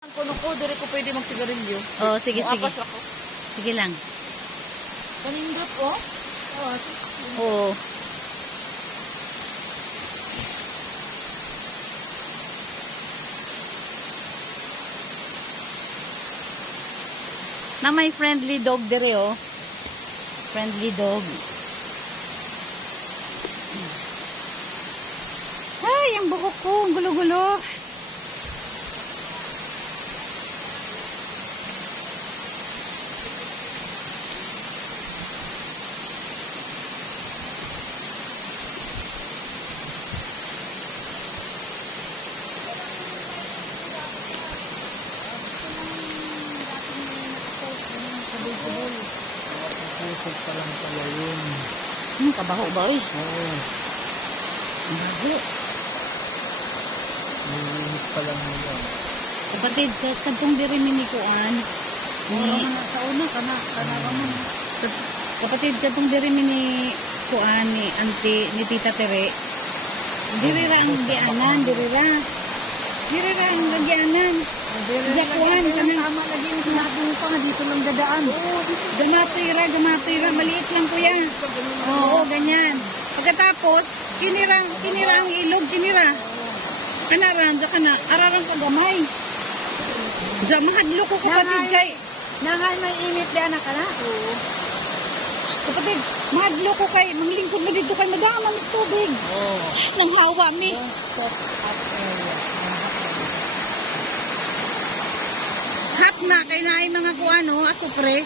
Ang kuno ko, dire ko pwede magsigarilyo. Oh, sige, sige. Muapas ako. Sige lang. Kanindot, oh. Oh, Oo. Na may friendly dog dire, oh. Friendly dog. Ay, ang buhok ko, ang gulo-gulo. Pusog pa lang pala yun. Kabaho ba, oy? Oo. Ang bago. Nilinis pa lang nila. Kapatid, kadtong diri minikuan. sa una, kana naman. Kapatid, kadtong diri ni kuan ni auntie ni Tita Tere. Diri ra ang gianan, diri ra. Diri ra ang gianan. Yakuan kana. Tama lagi yung sinabi mo pa nga dito lang dadaan. Gamatoy ra, maliit lang kuya. Oo, ganyan. Pagkatapos, kinira ang ilog, kinira. Kanarang, kana, ararang kagamay. Sa mahadlo ko kapatid kay. Nangay may init di anak ka na? Oo. Kapatid, mahadlo ko kay. Manglingkod na dito kay madama mis tubig. Oo. Nang hawa mi. Don't stop at area. Hap na, kay naay mga kuano, asupre.